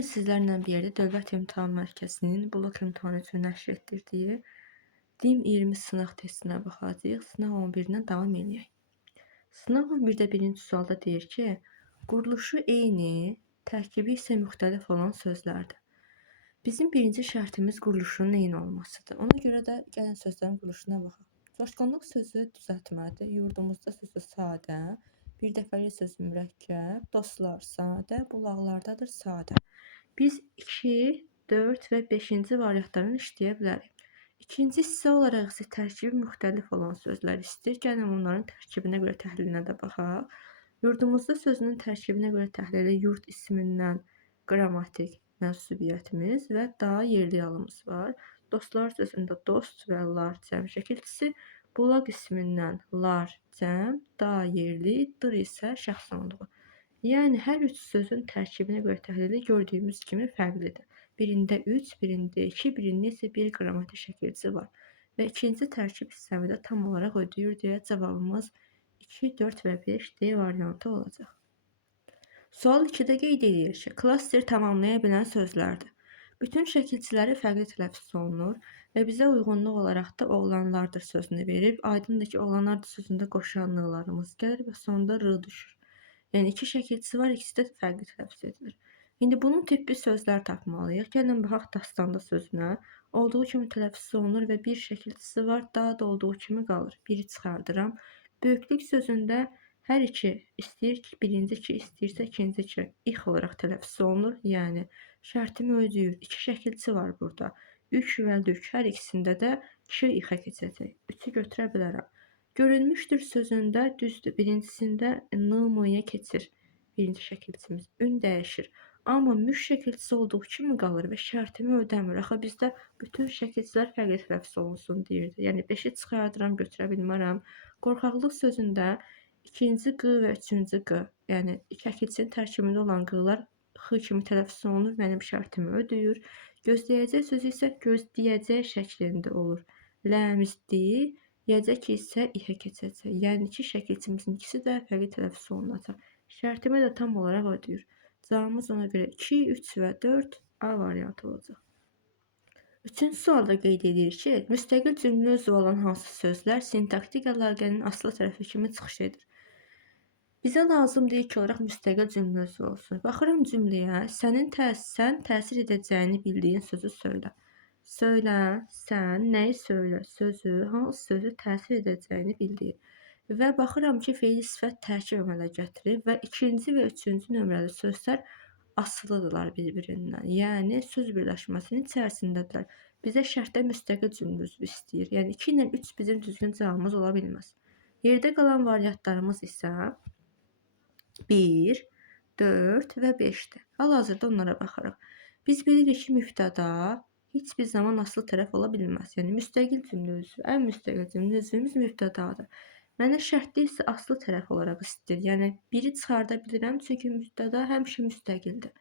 Sizlərlə bir yerdə Dövlət İmtahan Mərkəzinin blok imtahanı üçün nəşr etdirdiyi DİM 20 sınaq testinə baxacağıq. Sınaq 11-dən davam edək. Sınaq 11-də birinci sualda deyir ki, quruluşu eyni, tərkibi isə müxtəlif olan sözlərdir. Bizim birinci şərtimiz quruluşunun eyni olmasıdır. Ona görə də gəlin sözlərin quruluşuna baxaq. Coşqunluq sözü düzəltmədir. Yurdumuzda sözü sadə, bir dəfəlik sözü mürəkkəb, dostlar sadə, bulaqlardadır sadə. Biz 2, 4 və 5-ci variantlarını işləyə bilərik. İkinci hissə olaraq isə tərkibi müxtəlif olan sözlər istəyir. Gəlin bunların tərkibinə görə təhlilinə də baxaq. Yurdumuzda sözünün tərkibinə görə təhlili yurt ismindən qrammatik mənsubiyyətimiz və da yerli halımız var. Dostlar sözündə dost və lar cəm şəkilçisi, bulaq ismindən lar cəm, da yerli, dır isə şəxs anlığı. Yəni, hər üç sözün tərkibinə görə təhlili gördüyümüz kimi fərqlidir. Birində 3, birində 2, birində isə 1 qrammatik şəkilçisi var. Və ikinci tərkib hissəmi də tam olaraq ödəyir deyə cavabımız 2, 4 və 5 D variantı olacaq. Sual 2-də qeyd edir ki, klaster tamamlaya bilən sözlərdir. Bütün şəkilçiləri fərqli tələffüz olunur və bizə uyğunluq olaraq da oğlanlardır sözünü verib. Aydındır ki, oğlanlardır sözündə qoşanlıqlarımız gəlir və sonunda r düşür. Yəni, iki şəkilçisi var, ikisi də fərqli tələffüz edilir. İndi bunun tipli sözlər tapmalıyıq. Gəlin, baxaq dastanda sözünə. Olduğu kimi tələffüz olunur və bir şəkilçisi var, daha da olduğu kimi qalır. Biri çıxardıram. Böyüklük sözündə hər iki istəyir ki, birinci ki, istəyirsə ikinci ki, ix olaraq tələffüz olunur. Yəni, şərtimi ödəyir. İki şəkilçisi var burada. Ük və lük. Hər ikisində də ki, ixə keçəcək. 3-ü götürə bilərəm. Görülmüşdür sözündə düzdür. Birincisində n-m-yə keçir. Birinci şəkilçimiz. Ün dəyişir. Amma müş şəkilçisi olduğu kimi qalır və şərtimi ödəmir. Axı bizdə bütün şəkilçilər fərqli tələffüz olunsun deyirdi. Yəni 5-i çıxardıram, götürə bilmərəm. Qorxaqlıq sözündə ikinci q və üçüncü q, yəni şəkilçinin tərkibində olan q'lar x kimi tələffüz olunur, mənim şərtimi ödəyir. Gözləyəcək sözü isə gözləyəcək şəklində olur. Ləmizdi, yəcək isə ixə keçəcək. Yəni iki şəkilçimizin ikisi də fərqli tələffüz olunacaq. Şərtimi də tam olaraq ödəyir. Cavabımız ona görə 2, 3 və 4 A variantı olacaq. Üçüncü sualda qeyd edir ki, müstəqil cümlə üzvü olan hansı sözlər sintaktik əlaqənin asılı tərəfi kimi çıxış edir. Bizə lazımdır ilk olaraq müstəqil cümlə üzvü olsun. Baxıram cümləyə, sən təsir edəcəyini bildiyin sözü söylə. Söylə, sən, nəyi söylə sözü, hansı sözü təsir edəcəyini bildirir. Və baxıram ki, feili sifət tərkib əmələ gətirib və ikinci və üçüncü nömrəli sözlər asılıdırlar bir-birindən. Yəni, söz birləşməsinin içərisindədirlər. Bizə şərtdə müstəqil cümlə üzvü istəyir. Yəni, 2 ilə 3 bizim düzgün cavabımız ola bilməz. Yerdə qalan variantlarımız isə 1, 4 və 5-dir. Hal-hazırda onlara baxarıq. Biz bilirik ki, mübtəda heç bir zaman asılı tərəf ola bilməz. Yəni, müstəqil cümlə üzvü, ən müstəqil cümlə üzvümüz mübtədadır. Mənə şərtdə isə asılı tərəf olaraq istəyir. Yəni, 1-i çıxarda bilirəm, çünki mübtəda həmişə müstəqildir.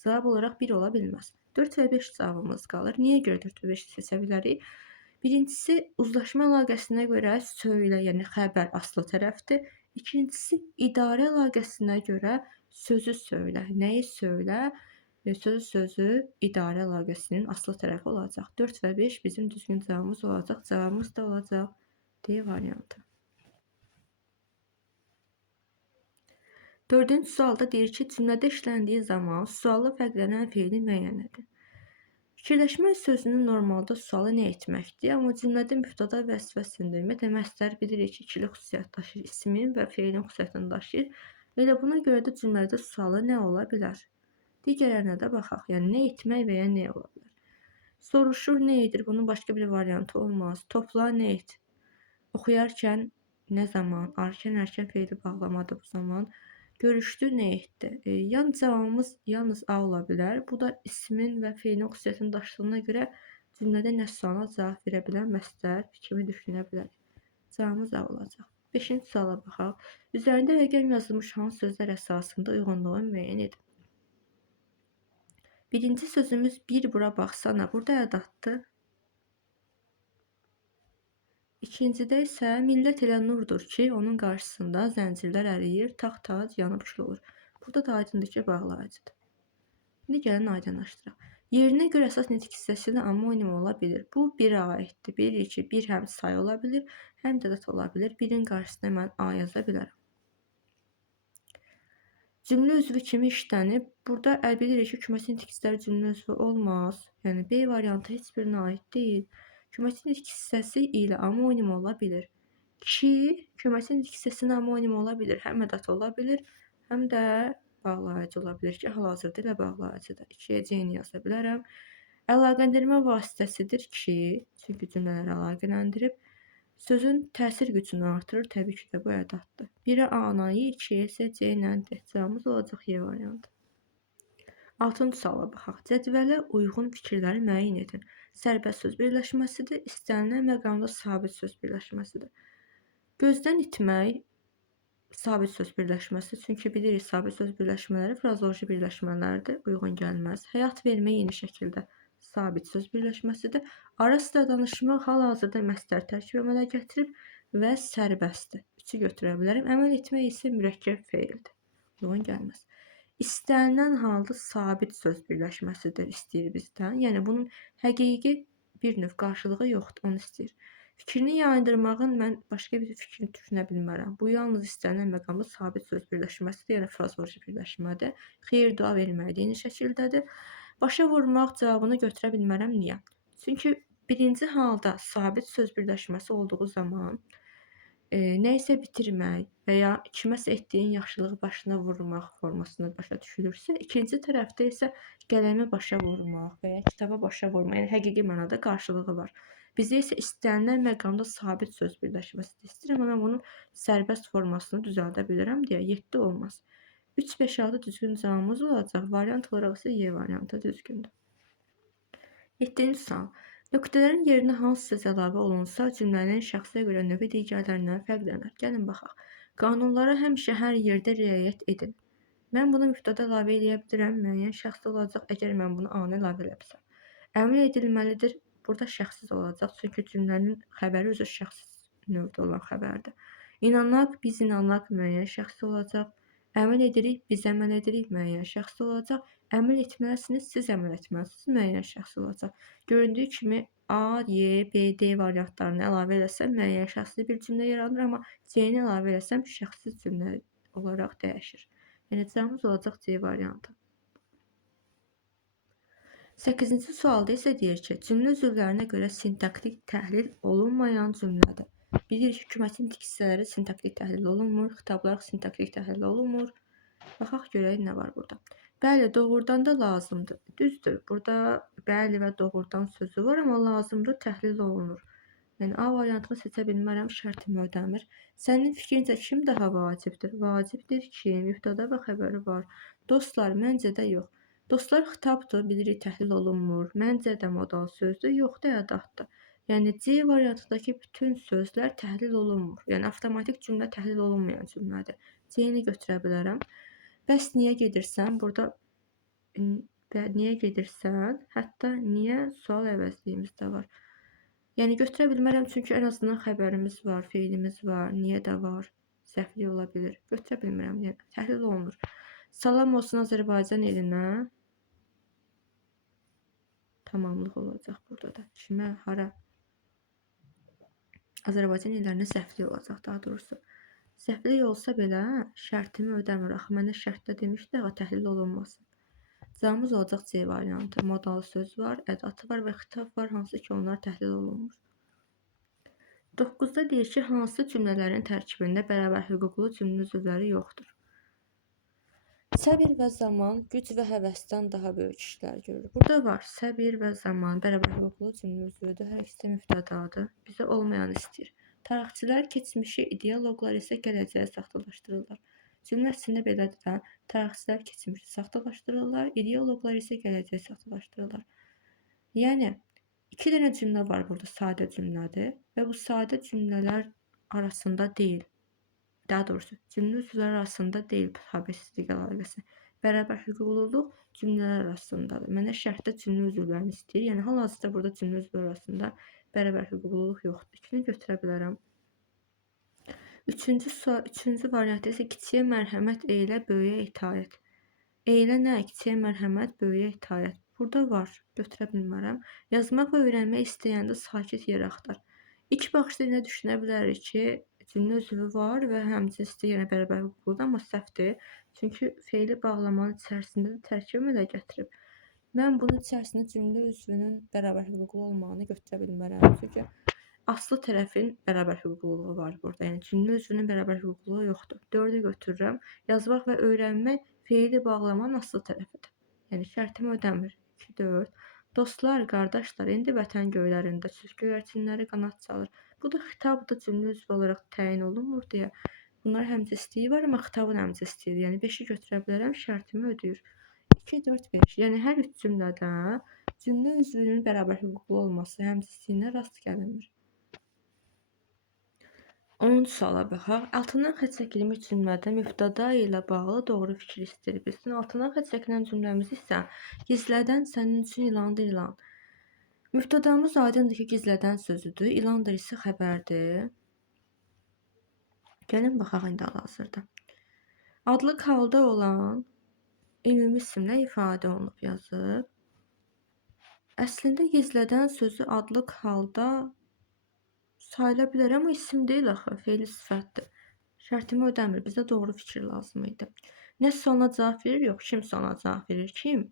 Cavab olaraq 1 ola bilməz. 4 və 5 cavabımız qalır. Niyə görə 4 və 5-i seçə bilərik? Birincisi, uzlaşma əlaqəsinə görə söylə, yəni xəbər asılı tərəfdir. İkincisi, idarə əlaqəsinə görə sözü söylə. Nəyi söylə? Sözü idarə əlaqəsinin asılı tərəfi olacaq. 4 və 5 bizim düzgün cavabımız olacaq. Cavabımız da olacaq D variantı. Dördüncü sualda deyir ki, cümlədə işləndiyi zaman sualla fərqlənən feili müəyyən edin. Fikirləşmək sözünün normalda sualı nə etməkdir? Amma cümlədə mübtəda vəzifəsində ümumiyyətlə məsdər bilirik ki, ikili xüsusiyyət daşıyır, ismin və feilin xüsusiyyətini daşıyır. Elə buna görə də cümlədə sualı nə ola bilər? Digərlərinə də baxaq. Yəni, nə etmək və ya nə ola bilər? Soruşur, nə edir? Bunun başqa bir variantı olmaz. Topla, nə et? Oxuyarkən, nə zaman? Arkən, ərkən feili bağlamadır bu zaman. Görüşdü, nə etdi? Yan cavabımız yalnız A ola bilər. Bu da ismin və feilin xüsusiyyətini daşıdığına görə cümlədə nə suala cavab verə bilən məsdər kimi düşünə bilərik. Cavabımız A olacaq. 5-ci suala baxaq. Üzərində rəqəm yazılmış hansı sözlər əsasında uyğunluğu müəyyən edin. Birinci sözümüz bir bura baxsana. Burada ədatdır. İkincidə isə millət elə nurdur ki, onun qarşısında zəncirlər əriyir, taxt-tac yanıb kül olur. Burada da aydındır ki, bağlayıcıdır. İndi gəlin aydınlaşdıraq. Yerinə görə əsas nitq hissəsi ilə amonim ola bilir. Bu 1-ə aiddir. 1, 2, 1 həm sayı ola bilir, həm də ədəd ola bilir. 1-in qarşısına mən A yaza bilərəm. Cümlə üzvü kimi işlənib. Burada bilirik ki, küməsin nitq hissələri cümlə üzvü olmaz. Yəni B variantı heç birinə aid deyil. Küməsin nitq hissəsi ilə amonim ola bilir. Ki, küməsin nitq hissəsinə amonim ola bilir. Həm ədəd ola bilir, həm də bağlayıcı ola bilir ki, hal-hazırda ilə bağlayıcıdır. 2-yə C-ni yaza bilərəm. Əlaqələndirmə vasitəsidir ki, çünki cümlələri əlaqələndirib, sözün təsir gücünü artırır. Təbii ki də bu ədaddır. 1-ə A-nayı, 2-yə isə C ilə cavabımız olacaq Y variantı. 6-cı suala baxaq. Cədvələ uyğun fikirləri müəyyən edin. Sərbəst söz birləşməsidir. İstənilən məqamda sabit söz birləşməsidir. Gözdən itmək sabit söz birləşməsi. Çünki bilirik, sabit söz birləşmələri frazoloji birləşmələrdir. Uyğun gəlməz. Həyat vermək yeni şəkildə sabit söz birləşməsidir. Ara sıra danışmaq hal-hazırda məstər tərkib əmələ gətirib və sərbəstdir. 3-ü götürə bilərəm. Əməl etmək isə mürəkkəb feildir. Uyğun gəlməz. İstənilən halda sabit söz birləşməsidir istəyir bizdən. Yəni bunun həqiqi bir növ qarşılığı yoxdur, onu istəyir. Fikrini yayındırmağın mən başqa bir fikrini düşünə bilmərəm. Bu yalnız istənilən məqamda sabit söz birləşməsidir, yəni frazoloji birləşmədir. Xeyir dua vermək eyni şəkildədir. Başa vurmaq cavabını götürə bilmərəm. Niyə? Çünki birinci halda sabit söz birləşməsi olduğu zaman nə isə bitirmək və ya kiməsə etdiyin yaxşılığı başına vurmaq formasında başa düşülürsə, ikinci tərəfdə isə qələmi başa vurmaq və ya kitaba başa vurmaq, yəni həqiqi mənada qarşılığı var. Bizə isə istənilən məqamda sabit söz birləşməsidir. İstəyirəm, amma mən bunun sərbəst formasını düzəldə bilirəm deyə 7 olmaz. 3, 5, 6 düzgün cavabımız olacaq. Variant olaraq isə Y variantı düzgündür. 7-ci sual. Nöqtələrin yerinə hansı söz əlavə olunsa, cümlənin şəxsə görə növü digərlərindən fərqlənər. Gəlin baxaq. Qanunlara həmişə hər yerdə riayət edin. Mən bunu mübtəda əlavə edə bilirəm, müəyyən şəxs olacaq, əgər mən bunu A-nı əlavə eləmişəm. Əmr edilməlidir. Burada şəxssiz olacaq, çünki cümlənin xəbəri özü şəxs növdə olan xəbərdir. İnanaq, biz inanaq müəyyən şəxs olacaq. Əməl edirik, biz əməl edirik müəyyən şəxs olacaq. Əməl etməlisiniz, siz əməl etməlisiniz müəyyən şəxs olacaq. Göründüyü kimi A, Y, B, D variantlarını əlavə eləsəm müəyyən şəxsli bir cümlə yaranır, amma C-ni əlavə eləsəm şəxssiz cümlə olaraq dəyişir. Yəni cavabımız olacaq C variantı. 8-ci sualda isə deyir ki, cümlə üzvlərinə görə sintaktik təhlil olunmayan cümlədir. Bilirik ki, küməsin nitq hissələri sintaktik təhlil olunmur, xitablar sintaktik təhlil olunmur. Baxaq görək nə var burada. Bəli, doğrudan da lazımdır. Düzdür, burada bəli və doğrudan sözü var, amma lazımdır təhlil olunur. Yəni A variantını seçə bilmərəm, şərti mödəmir. Sənin fikrincə kim daha vacibdir? Vacibdir ki, mübtəda və xəbəri var. Dostlar, məncə də yox. Dostlar xitabdır, bilirik təhlil olunmur. Məncə də modal sözdür, yox da ədaddır. Yəni C variantındakı bütün sözlər təhlil olunmur. Yəni avtomatik cümlə təhlil olunmayan cümlədir. C-ni götürə bilərəm. Bəs niyə gedirsən? Burada niyə gedirsən? Hətta niyə sual əvəzliyimiz də var. Yəni götürə bilmərəm, çünki ən azından xəbərimiz var, feilimiz var, niyə də var, səhvlik ola bilir. Götürə bilmirəm, yəni təhlil olunur. Salam olsun Azərbaycan elinə. Tamamlıq olacaq burada da. Kimə, hara? Azərbaycan illərinə səhvlik olacaq daha doğrusu. Səhvlik olsa belə şərtimi ödəmir. Axı mənə şərtdə demişdi, təhlil olunmasın. Cavabımız olacaq C variantı. Modal söz var, ədatı var və xitab var, hansı ki onlar təhlil olunmur. 9-da deyir ki, hansı cümlələrin tərkibində bərabər hüquqlu cümlə üzvləri yoxdur. Səbir və zaman güc və həvəsdən daha böyük işlər görür. Burada var, səbir və zaman bərabər hüquqlu cümlə üzvüdür. Hər ikisi də mübtədadır. Bizə olmayan istəyir. Tarixçilər keçmişi, ideoloqlar isə gələcəyə saxtalaşdırırlar. Cümlə içində belədir də, tarixçilər keçmişi saxtalaşdırırlar, ideoloqlar isə gələcəyə saxtalaşdırırlar. Yəni, 2 dənə cümlə var burada, sadə cümlədir və bu sadə cümlələr arasında deyil. Daha doğrusu, cümlə üzvləri arasında deyil səbirsizlik əlaqəsi. Bərabər hüquqluluq cümlələr arasındadır. Mənə şərtdə cümlə üzvlərini istəyir. Yəni, hal-hazırda burada cümlə üzvləri arasında bərabər hüquqluluq yoxdur. 2-ni götürə bilərəm. 3-cü variantda isə kiçiyə mərhəmət eylə, böyüyə itaət. Eylənə, kiçiyə mərhəmət, böyüyə itaət. Burada var, götürə bilmərəm. Yazmaq və öyrənmək istəyəndə sakit yer axtar. İlk baxışda yenə düşünə bilərik ki, cümlə üzvü var və həmcinsli yenə bərabər hüquqludur, amma səhvdir. Çünki feili bağlamanın içərisində də tərkib əmələ gətirib. Mən bunun içərisində cümlə üzvünün bərabər hüquqlu olmağını götürə bilmərəm. Çünki aslı tərəfin bərabər hüquqluluğu var burada. Yəni cümlə üzvünün bərabər hüquqluluğu yoxdur. 4-ü götürürəm. Yazmaq və öyrənmək feili bağlamanın aslı tərəfidir. Yəni şərtimi ödəmir. 2, 4. Dostlar, qardaşlar, indi vətən göylərində süz göyərçinləri qanad çalır. Bu da xitabda cümlə üzvü olaraq təyin olunmur deyə. Bunlar həmcinsliyi var, amma xitabın həmcinsliyidir. Yəni 5-i götürə bilərəm, şərtimi ödəyir. 2, 4, 5. Yəni hər üç cümlədə cümlə üzvünün bərabər hüquqlu olması həmcinsliyinə rast gəlinmir. 10-cu suala baxaq. Altından xətt çəkilmiş cümlədə mübtəda ilə bağlı doğru fikir istəyir bilsin. Altından xətt çəkilən cümləmiz isə gizlədən sənin üçün ilandır ilan. Mübtədamız aydındır ki, gizlədən sözüdür. İlandır isə xəbərdir. Gəlin baxaq indi hal-hazırda. Adlı halda olan ümumi isimlə ifadə olunub yazıb. Əslində gizlədən sözü adlıq halda sayıla bilər, amma isim deyil axı, fe'li sifətdir. Şərtimi ödəmir, bizə doğru fikir lazım idi. Nəsə ona cavab verir, yox, kimsə ona cavab verir. Kim?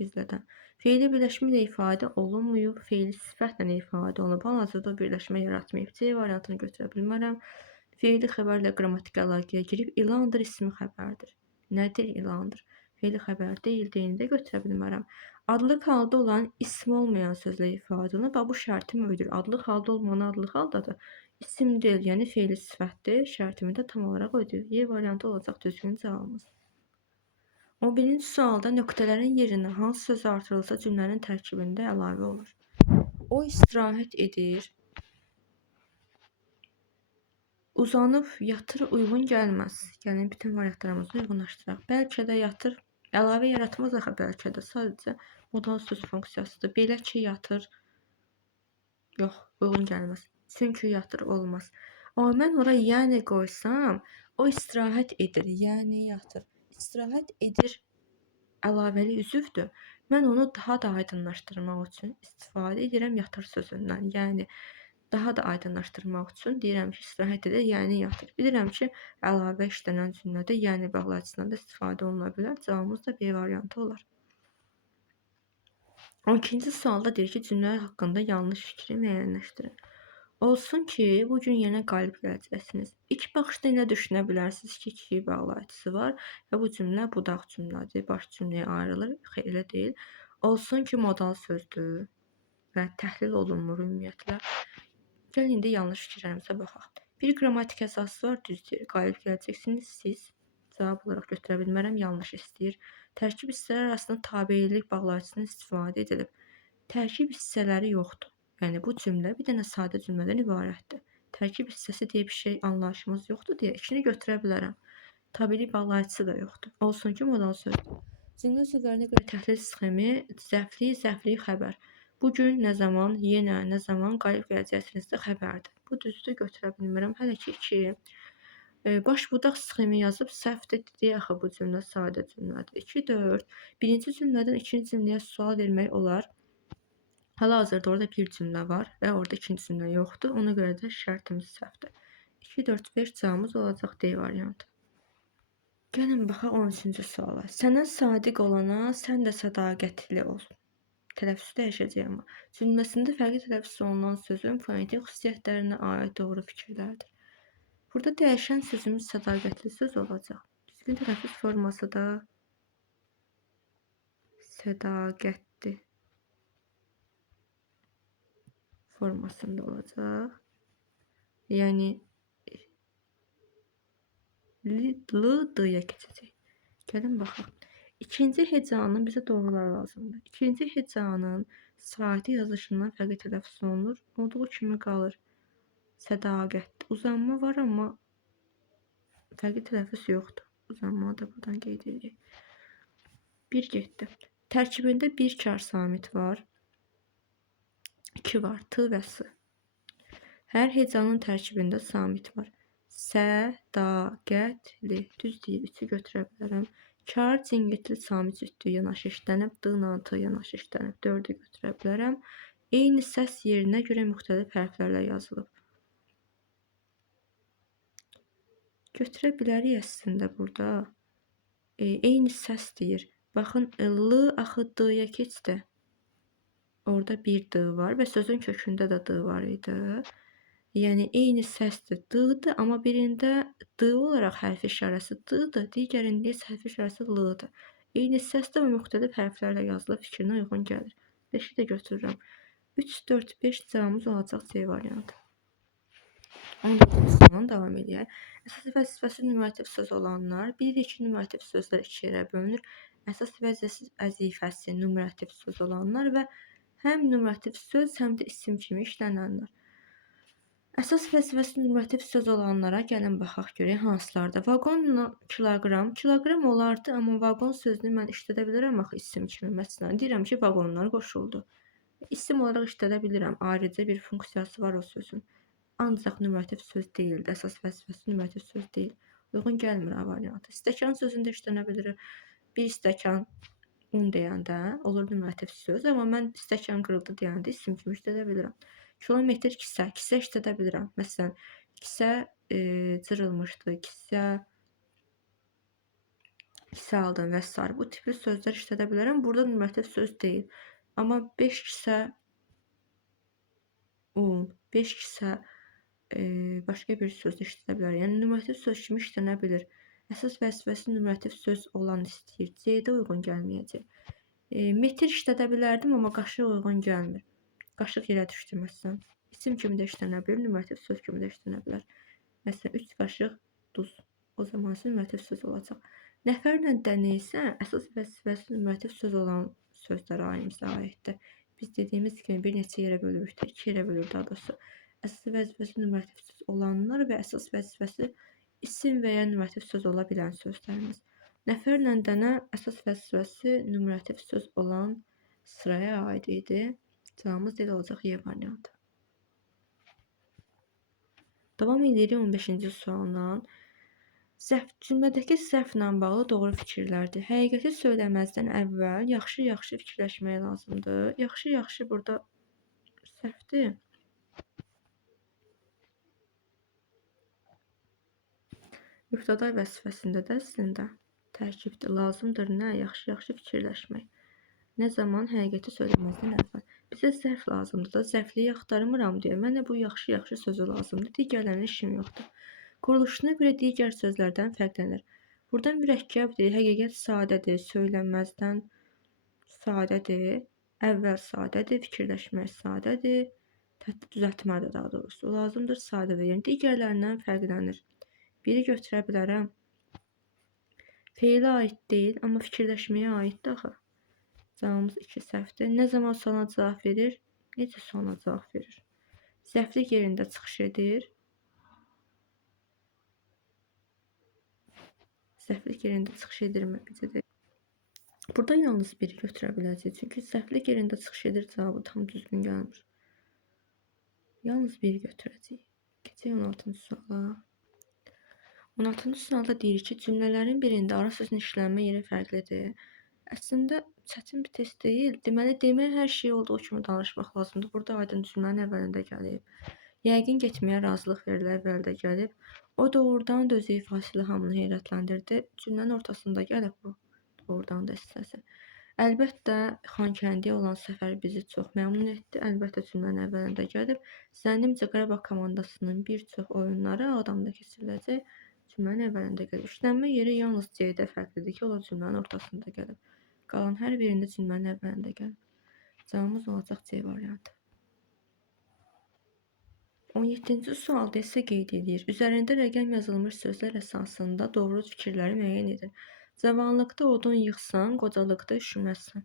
Gizlədən. Fe'li birləşmə ilə ifadə olunmuyub, fe'li sifətlə ifadə olunub. Hal-hazırda birləşmə yaratmayıb. C variantını götürə bilmərəm. Fe'li xəbərlə qrammatik əlaqəyə girib, ilandır ismi xəbərdir. Nədir ilandır? Fe'li xəbər deyil, deyini də götürə bilmərəm. Adlı halda olan ismi olmayan sözlə ifadə olunub. Bu şərtimi ödür. Adlı halda olmayan adlı haldadır. İsim deyil, yəni fe'li sifətdir. Şərtimi də tam olaraq ödür. Y variantı olacaq düzgün cavabımız. 11-ci sualda nöqtələrin yerinə hansı söz artırılsa cümlənin tərkibində əlavə olur. O istirahət edir. Uzanıb yatır uyğun gəlməz. Yəni bütün variantlarımızı uyğunlaşdıraq. Bəlkə də yatır. Əlavə yaratmaz axı bəlkə də. Sadəcə modal söz funksiyasıdır. Belə ki yatır. Yox, uyğun gəlməz. Çünki yatır olmaz. Amma mən ora yəni qoysam, o istirahət edir. Yəni yatır. İstirahət edir əlavəli üzvdür. Mən onu daha da aydınlaşdırmaq üçün istifadə edirəm yatır sözündən. Yəni daha da aydınlaşdırmaq üçün deyirəm ki, istirahət edir, yəni yatır. Bilirəm ki, əlavə işlənən cümlədə yəni bağlayıcısından da istifadə oluna bilər. Cavabımız da B variantı olar. 12-ci sualda deyir ki, cümlə haqqında yanlış fikri müəyyənləşdirin. Olsun ki, bugün yenə qalib gələcəksiniz. İlk baxışda yenə düşünə bilərsiniz ki, iki bağlayıcısı var və bu cümlə budaq cümlədir. Baş cümləyə ayrılır. Elə deyil. Olsun ki, modal sözdür və təhlil olunmur ümumiyyətlə. Gəlin indi yanlış fikirlərimizə baxaq. Bir qrammatik əsası var, düz deyir. Qalib gələcəksiniz siz. Cavab olaraq götürə bilmərəm, yanlış istəyir. Tərkib hissələri arasında tabelilik bağlayıcısından istifadə edilib. Tərkib hissələri yoxdur. Yəni bu cümlə bir dənə sadə cümlədən ibarətdir. Tərkib hissəsi deyə bir şey anlayışımız yoxdur deyə ikini götürə bilərəm. Tabelilik bağlayıcısı da yoxdur. Olsun ki, modal sözdür. Cümlə sözlərinə görə təhlil sxemi zəfli xəbər. Bugün nə zaman, yenə nə zaman qalib gələcəksiniz də xəbərdir. Bu düzdür, götürə bilmirəm. Hələ ki 2. Baş budaq sxemi yazıb səhvdir deyə axı bu cümlə sadə cümlədir. 2, 4. Birinci cümlədən ikinci cümləyə sual vermək olar. Hal-hazırda orada bir cümlə var və orada ikinci cümlə yoxdur. Ona görə də şərtimiz səhvdir. 2, 4, 5 cavabımız olacaq D variantı. Gəlin baxaq 13-cü suala. Sənə sadiq olana sən də sədaqətli ol. Tələffüzü dəyişəcək amma. Cümləsində fərqli tələffüz olunan sözün fonetik xüsusiyyətlərinə aid doğru fikirlərdir. Burada dəyişən sözümüz sədaqətli söz olacaq. Düzgün tələffüz forması da sədaqətli formasında olacaq. Yəni l-dıya keçəcək. Gəlin baxaq. İkinci hecanın bizə doğrular lazımdır. İkinci hecanın saati yazışından fərqli tələffüz olunur. Olduğu kimi qalır. Sədaqət. Uzanma var, amma fərqli tələffüz yoxdur. Uzanma da buradan qeyd edirik. 1 getdi. Tərkibində bir kar samit var. 2 var. T və S. Hər hecanın tərkibində samit var. Sədaqətli. Düz deyir. 3-ü götürə bilərəm. Kar, Cingiltili, Sami cütlüyü yanaşı işlənib, D-la T yanaşı işlənib. 4-ü götürə bilərəm. Eyni səs yerinə görə müxtəlif hərflərlə yazılıb. Götürə bilərik əslində burada. Eyni səs deyir. Baxın, L axı D-yə keçdi. Orada bir D var və sözün kökündə də D var idi. Yəni eyni səsdir, D-dır, amma birində D olaraq hərf işarəsi D-dır, digərində isə hərf işarəsi L-dır. Eyni səsdir və müxtəlif hərflərlə yazılıb, fikrinə uyğun gəlir. 5-i də götürürəm. 3, 4, 5 cavabımız olacaq C variantı. 14-cü davam edək. Əsas vəzifəsi numerativ söz olanlar. Bilirik ki, numerativ sözlər 2 yerə bölünür. Əsas vəzifəsi numerativ söz olanlar və həm numerativ söz, həm də isim kimi işlənənlər. Əsas vəzifəsi numerativ söz olanlara gəlin baxaq görək hansılardır. Vaqonla kiloqram. Kiloqram olardı, amma vaqon sözünü mən işlədə bilirəm axı isim kimi. Məsələn, deyirəm ki, vaqonlar qoşuldu. İsim olaraq işlədə bilirəm. Ayrıca bir funksiyası var o sözün. Ancaq numerativ söz deyildi. Əsas vəzifəsi numerativ söz deyil. Uyğun gəlmir A variantı. Stəkan sözündə işlənə bilir. Bir stəkan un deyəndə olur numerativ söz, amma mən stəkan qırıldı deyəndə isim kimi işlədə bilirəm. Kilometr kisə işlədə bilirəm. Məsələn, kisə cırılmışdı, kisə aldım və s. Bu tipli sözlər işlədə bilərəm. Burada numerativ söz deyil. Amma 5 kisə un, 5 kisə başqa bir söz işlədə bilər. Yəni numerativ söz kimi işlənə bilir. Əsas vəzifəsi numerativ söz olan istəyir. C-də uyğun gəlməyəcək. Metr işlədə bilərdim, amma qaşıq uyğun gəlmir. Qaşıq yerə düşdü məsələn. İsim kimi də işlənə bilər, numerativ söz kimi də işlənə bilər. Məsələn, 3 qaşıq duz. O zaman numerativ söz olacaq. Nəfərlə dənə isə əsas vəzifəsi numerativ söz olan sözlərə aiddir. Biz dediyimiz kimi bir neçə yerə bölürük, 2 yerə bölür daha doğrusu. Əsas vəzifəsi numerativ söz olanlar və əsas vəzifəsi isim və ya numerativ söz ola bilən sözlərimiz. Nəfərlə dənə əsas vəzifəsi numerativ söz olan sıraya aid idi. Cavabımız D olacaq Y variantı. Davam edirik 15-ci sualla. Cümlədəki səhvlə bağlı doğru fikirlərdir. Həqiqəti söyləməzdən əvvəl yaxşı-yaxşı fikirləşmək lazımdır. Yaxşı-yaxşı burada səhvdir. İbtidai vəzifəsində də əslində tərkibdir. Lazımdır nə? Yaxşı-yaxşı fikirləşmək. Nə zaman? Həqiqəti söyləməzdən əvvəl. Bizə zərf lazımdır da, zərfliyi axtarmıram deyə. Mənə bu yaxşı-yaxşı sözü lazımdır. Digərlərinin işim yoxdur. Quruluşuna görə digər sözlərdən fərqlənir. Burada mürəkkəbdir, həqiqət sadədir, söyləməzdən sadədir, əvvəl sadədir, fikirləşmək sadədir, düzəltmədir daha doğrusu. Lazımdır sadədir, yəni digərlərindən fərqlənir. Biri götürə bilərəm. Feilə aid deyil, amma fikirləşməyə aiddir axı. Cavabımız 2 səhvdir. Nə zaman sualına cavab verir? Necə sualına cavab verir? Zərflik yerində çıxış edir. Zərflik yerində çıxış edirmi? Burada yalnız biri götürə biləcək. Çünki zərflik yerində çıxış edir cavabı tam düzgün gəlmir. Yalnız biri götürəcək. Keçək 16-cı suala. 16-cı sualda deyir ki, cümlələrin birində ara sözün işlənmə yeri fərqlidir. Əslində çətin bir test deyil. Deməli, demək hər şey olduğu kimi danışmaq lazımdır. Burada aydın cümlənin əvvəlində gəlib. Yəqin getməyə razılıq verilir, əvvəldə gəlib. O doğrudan da öz ifadəsilə hamını heyrətləndirdi. Cümlənin ortasında gəlib bu. Doğrudan da hissəsi. Əlbəttə, Xankəndiyə olan səfər bizi çox məmnun etdi. Əlbəttə, cümlənin əvvəlində gəlib. Zənnimcə Qarabağ komandasının bir çox oyunları Ağdamda keçiriləcək. Cümlənin əvvəlində gəlib. İşlənmə yeri yalnız C-də fərqlidir ki, o da cümlənin ortasında gəlib. Qalan hər birində cümlənin əvvəlində gəlib. Cavabımız olacaq C variantı. 17-ci sualda isə qeyd edir. Üzərində rəqəm yazılmış sözlər əsasında doğru fikirləri müəyyən edin. Cavanlıqda odun yıxsan, qocalıqda üşüməzsən.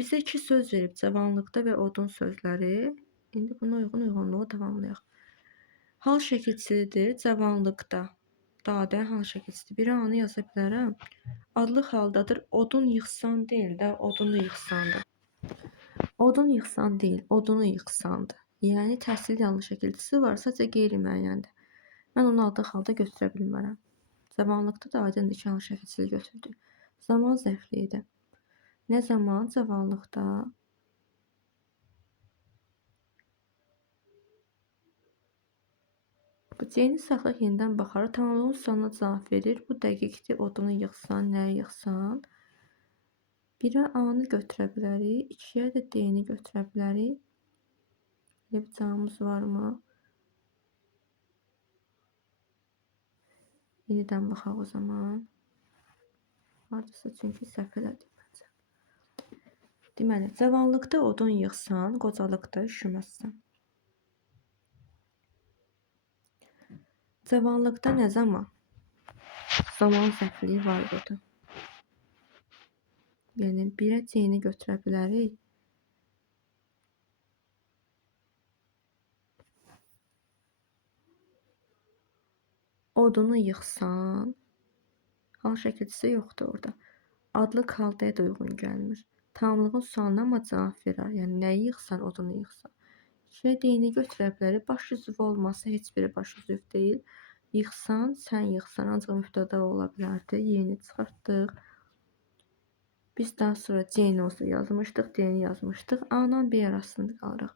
Bizə 2 söz verib, cavanlıqda və odun sözləri. İndi buna uyğunluğu davamlayaq. Hal şəkilçilidir, cavanlıqda. Dadə hal şəkilçilidir. Bir anı yaza bilərəm. Adlı haldadır. Odun yıxsan deyil də, odunu yıxsandır. Odun yıxsan deyil, odunu yıxsandır. Yəni təhsil yanlış şəkilçisi var, sadəcə qeyri-müəyyəndir. Mən onu adlı halda götürə bilmərəm. Cavanlıqda da aydındır ki, yanlış şəkilçili götürdük. Zaman zərfliyi idi. Nə zaman? Cavanlıqda. Bu C-ni saxlıq yenidən baxarıq. Tamamlığın sonuna cavab verir. Bu dəqiqdir. Odunu yığsan, nəyi yığsan? 1-ə A-nı götürə bilərik. 2-yə də D-ni götürə bilərik. Bir cavabımız varmı? Yenidən baxaq o zaman. Hardasa çünki səhv elədim məncə. Deməli, cavanlıqda odun yığsan, qocalıqda üşüməzsən. Cavanlıqda nə zaman? Zaman zərfliyi var burada. Yəni 1-ə C-ni götürə bilərik. Odunu yığsan, hal şəkilçisi yoxdur orada. Adlı kaldaya da uyğun gəlmir. Tamamlığın sonuna amma cavab verər. Yəni nəyi yığsan, odunu yığsan. 2-yə D-ni götürə bilərik. Baş üzvü olmasa heç biri baş üzv deyil. Yığsan, sən yığsan, ancaq mübtəda ola bilərdi. Yeni çıxartdıq. Biz daha sonra C-ni olsa yazmışdıq, D-ni yazmışdıq. A-la B arasında qalırıq.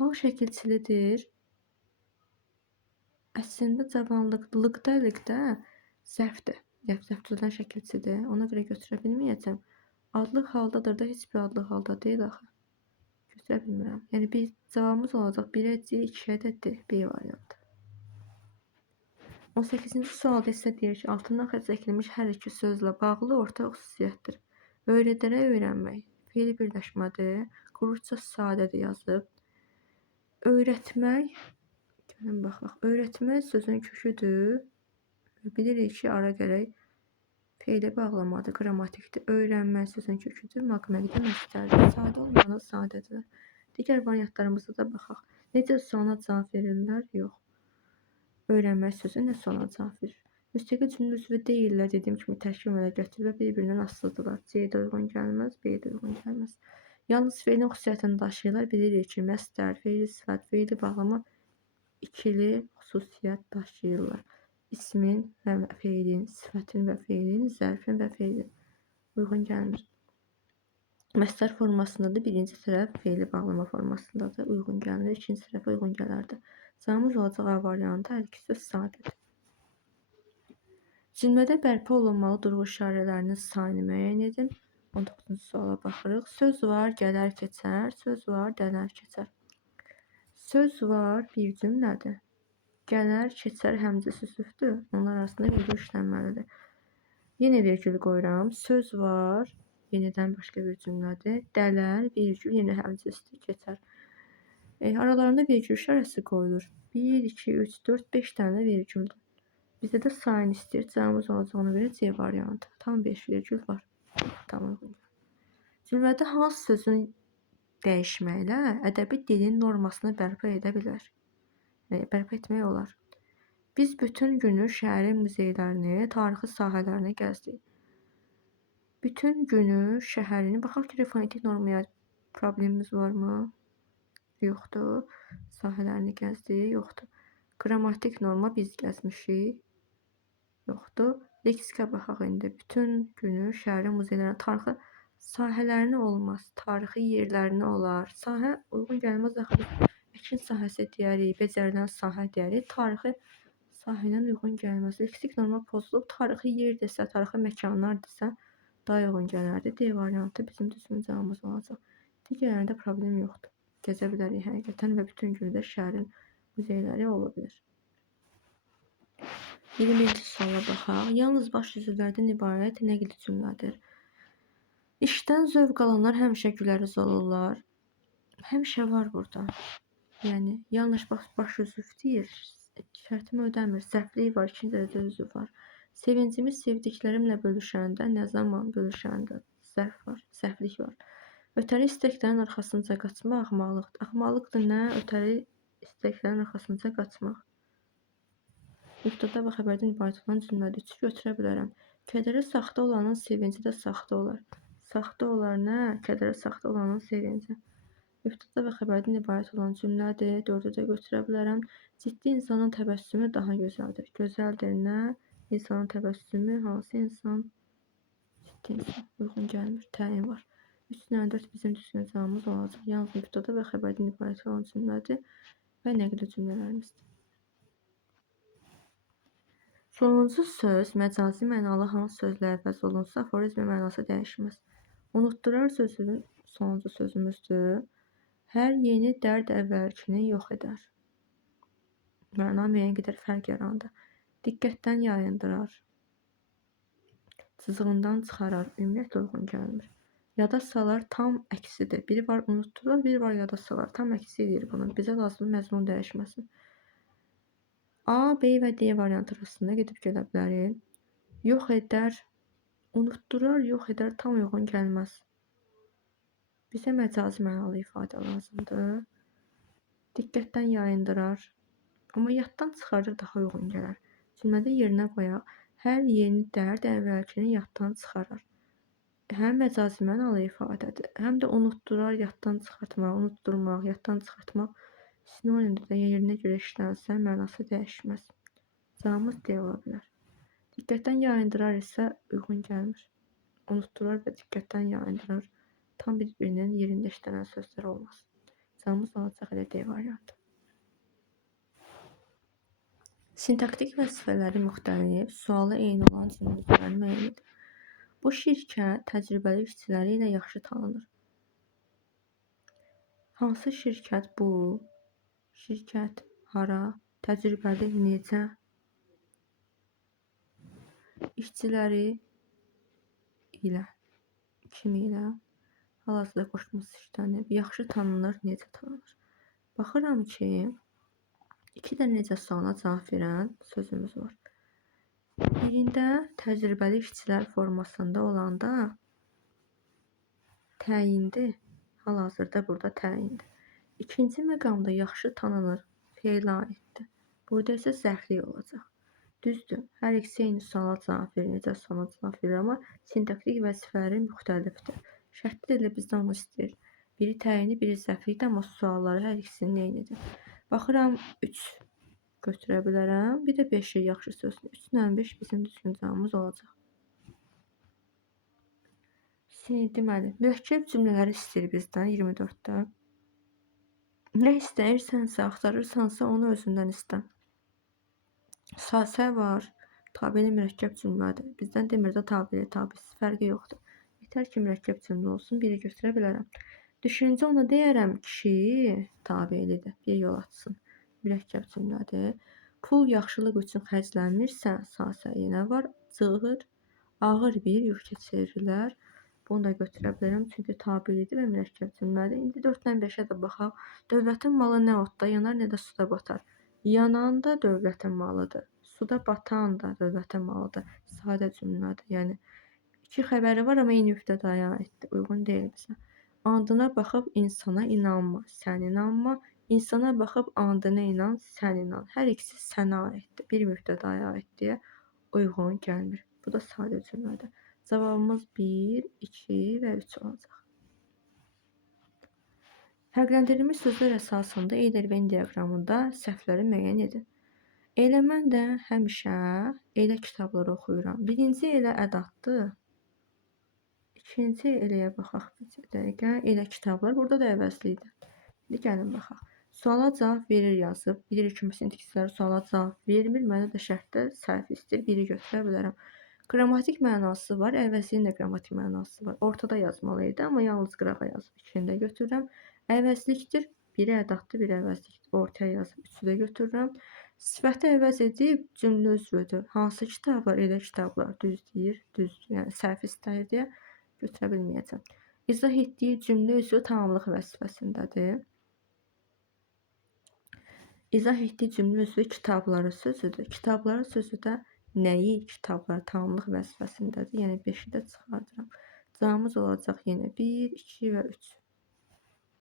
Hal şəkilçilidir. Əslində cavanlıqda zərfdir. Zərfçüdən şəkilçidir. Ona görə götürə bilməyəcəm. Adlı haldadır da heç bir adlı halda deyil axı. Götürə bilmirəm. Yəni bir cavabımız olacaq 1-ə C, 2-yə də D, B variantı. 18-ci sualda isə deyir ki, altından xətt çəkilmiş hər iki sözlə bağlı ortaq xüsusiyyətdir. Öyrədərək öyrənmək. Fe'li birləşmədir. Quruqca sadədir yazıb. Öyrətmək. Gəlin baxaq. Öyrətmək sözün köküdür. Bilirik ki, ara gərək fe'li bağlamadır, qrammatikdir. Öyrənmək sözün köküdür. Məqməqdə məstərdir. Sadə olmalı sadədir. Digər variantlarımıza da baxaq. Necə sualına cavab verirlər? Yox. Öyrənmək sözü nə sualına cavab verir? Müstəqil cümlə üzvü deyirlər. Dediyim kimi təşkil gətirir və bir-birindən asılıdırlar. C-də uyğun gəlməz, B-də uyğun gəlməz. Yalnız fe'lin xüsusiyyətini daşıyırlar. Bilirik ki, məstər, fe'li sifət, fe'li bağlama ikili xüsusiyyət daşıyırlar. İsmin və fe'lin, sifətin və fe'lin, zərfin və fe'lin uyğun gəlmir. Məstər formasındadır. Birinci tərəf fe'li bağlama formasındadır. Uyğun gəlmir. İkinci tərəfə uyğun gələrdi. Cavabımız olacaq A variantı. Hər iki söz sadədir. Cümlədə bərpa olunmalı durğu işarələrinin sayını müəyyən edin. 19-cu suala baxırıq. Söz var, gələr, keçər. Söz var, dələr, keçər. Söz var bir cümlədir. Gələr, keçər həmzəsi sözüdür. Onlar arasında virgül işlənməlidir. Yenə virgül qoyuram. Söz var, yenidən başqa bir cümlədir. Dələr, virgül, yenə həmzəsidir, keçər. Aralarında virgül işarəsi qoyulur. 1, 2, 3, 4, 5 dənə virgüldür. Bizdə də sayını istəyir. Cavabımız olacağına görə C variantı. Tam 5 virgül var. Tam uyğun. Cümlədə hansı sözün dəyişməklə ədəbi dilin normasını bərpa edə bilər? Bərpa etmək olar. Biz bütün günü şəhərin muzeylərini, tarixi sahələrini gəzdik. Bütün günü şəhərini, baxaq ki, fonetik normaya problemimiz varmı? Yoxdur. Sahələrini gəzdik, yoxdur. Qrammatik norma biz gəzmişik. Yoxdur. Leksikə baxaq indi. Bütün günü şəhərin muzeylərini, tarixi sahələrini olmaz. Tarixi yerlərini olar. Sahə uyğun gəlməz axı. Əkin sahəsi deyərik, becərilən sahə deyərik. Tarixi sahəyə uyğun gəlməz. Leksik norma pozulub. Tarixi yer desə, tarixi məkanlar desə daha uyğun gələrdi. D variantı bizim düzgün cavabımız olacaq. Digərlərində problem yoxdur. Gəzə bilərik həqiqətən və bütün gündə şəhərin muzeyləri ola bilər. 20-ci suala baxaq. Yalnız baş üzvlərdən ibarət nəqli cümlədir. İşdən zövq alanlar həmişə güləriz olurlar. Həmişə var burada. Yəni, yalnız baş üzv deyir. Şərtimi ödəmir. Zərfliyi var, ikinci dərəcə üzv var. Sevincimi sevdiklərimlə bölüşəndə, nə zaman bölüşəndə zərf var, zərflik var. Ötəri istəklərin arxasınca qaçmaq axmaqlıqdır. Axmaqlıqdır nə? Ötəri istəklərin arxasınca qaçmaq. Mübtəda və xəbərdən ibarət olan cümlədir. 3 götürə bilərəm. Kədərə saxta olanın sevinci də saxta olar. Saxta olar nə? Kədərə saxta olanın sevinci. Mübtəda və xəbərdən ibarət olan cümlədir. 4-ü də götürə bilərəm. Ciddi insanın təbəssümü daha gözəldir. Gözəldir nə? İnsanın təbəssümü, hansı insan? Ciddi insan. Uyğun gəlmir. Təyin var. 3 ilə 4 bizim düzgün cavabımız olacaq. Yalnız mübtəda və xəbərdən ibarət olan cümlədir və nəqli cümlələrimizdir. Sonuncu söz məcazi mənalı hansı sözlə əvəz olunsa, aforizmin mənası dəyişməz. Unutdurar sözü sonuncu sözümüzdür. Hər yeni dərd əvvəlkini yox edər. Məna müəyyən qədər fərq yarandı. Diqqətdən yayındırar. Cızığından çıxarar. Ümumiyyətlə uyğun gəlmir. Yada salar tam əksidir. Biri var unutdurar, biri var yada salar. Tam əksi edir bunun. Bizə lazım məzmun dəyişməsin. A, B və D variantı arasında gedib gələ bilərik. Yox edər, unutdurar, yox edər tam uyğun gəlməz. Bizə məcazi mənalı ifadə lazımdır. Diqqətdən yayındırar. Amma yaddan çıxarır daha uyğun gələr. Cümlədə yerinə qoyaq. Hər yeni dərd əvvəlkini yaddan çıxarar. Həm məcazi mənalı ifadədir, həm də unutdurar, yaddan çıxartmaq, unutdurmaq, yaddan çıxartmaq sinonimdir də yerinə görə işlənsə mənası dəyişməz. Cavabımız D ola bilər. Diqqətdən yayındırar isə uyğun gəlmir. Unutdurar və diqqətdən yayındırar tam bir-birinin yerində işlənən sözlər olmaz. Cavabımız olacaq elə D variantı. Sintaktik vəzifələri müxtəlif, suala eyni olan cümlələri müəyyən edir. Bu şirkət təcrübəli işçiləri ilə yaxşı tanınır. Hansı şirkət bu? Şirkət hara? Təcrübəli necə? İşçiləri ilə, kimi ilə? Hal-hazırda qoşulması işlənib. Yaxşı tanınır, necə tanınır? Baxıram ki, 2 də necə sualına cavab verən sözümüz var. Birində təcrübəli işçilər formasında olanda təyindir. Hal-hazırda burada təyindir. İkinci məqamda yaxşı tanınır, feilə aiddir. Burada isə zərflik olacaq. Düzdür, hər ikisi eyni suala cavab verir, necə suala cavab verir, amma sintaktik vəzifələri müxtəlifdir. Şərtli elə bizdən onu istəyir. Biri təyini, biri zərflikdir, amma sualları hər ikisinin eynidir. Baxıram 3 götürə bilərəm. Bir də 5-i yaxşı sözünü. 3 ilə 5 bizim düzgün cavabımız olacaq. Deməli, mürəkkəb cümlələri istəyir bizdən 24-də. Nə istəyirsənsə, axtarırsansa onu özündən istə. Sasə var, tabeli mürəkkəb cümlədir. Bizdən demir də tabeli, tabisiz fərqi yoxdur. Yetər ki, mürəkkəb cümlə olsun, biri götürə bilərəm. Düşüncə ona deyərəm ki, tabelidir, bir yol açsın. Mürəkkəb cümlədir. Pul yaxşılıq üçün xərclənmirsə, sasə yenə var, cığır, ağır bir yük keçirirlər. Bunu da götürə bilərəm, çünki tabelidir və mürəkkəb cümlədir. İndi 4-dən 5-ə də baxaq. Dövlətin malı nə otda yanar, nə də suda batar. Yanan da dövlətin malıdır. Suda batan da dövlətin malıdır. Sadə cümlədir. Yəni, 2 xəbəri var, amma eyni mübtədaya aiddir. Uyğun deyil bizə. Andına baxıb insana inanma, sən inanma. İnsana baxıb andına inan, sən inan. Hər ikisi sənə aiddir. Bir mübtədaya aid deyə uyğun gəlmir. Bu da sadə cümlədir. Cavabımız 1, 2 və 3 olacaq. Fərqləndirilmiş sözlər əsasında Eyler-Venn diaqramında səhvləri müəyyən edin. Elə mən də həmişə elə kitabları oxuyuram. Birinci elə ədatdır. İkinci eləyə baxaq bir dəqiqə. Elə kitablar burada da əvəzlidir. İndi gəlin baxaq. Suala cavab verir yazıb. Bilir ki, sintaksisləri suala cavab vermir. Mənə də şərtdə səhv istəyir. Biri götürə bilərəm. Qrammatik mənası var. Əvəzliyin də qrammatik mənası var. Ortada yazmalı idi, amma yalnız qırağa yazıb. 2-ni də götürürəm. Əvəzlikdir. Biri ədatdır, biri əvəzlikdir. Ortaya yazıb 3-ü də götürürəm. Sifəti əvəz edib cümlə üzvüdür. Hansı kitablar? Elə kitablar. Düz deyir, düzdür. Yəni səhv istəyir deyə götürə bilməyəcəm. İzah etdiyi cümlə üzvü tamamlıq vəzifəsindədir. İzah etdiyi cümlə üzvü kitabları sözüdür. Kitabları sözü də nəyi? Kitablar tamamlıq vəzifəsindədir. Yəni 5-i də çıxardıram. Cavabımız olacaq yenə 1, 2 və 3.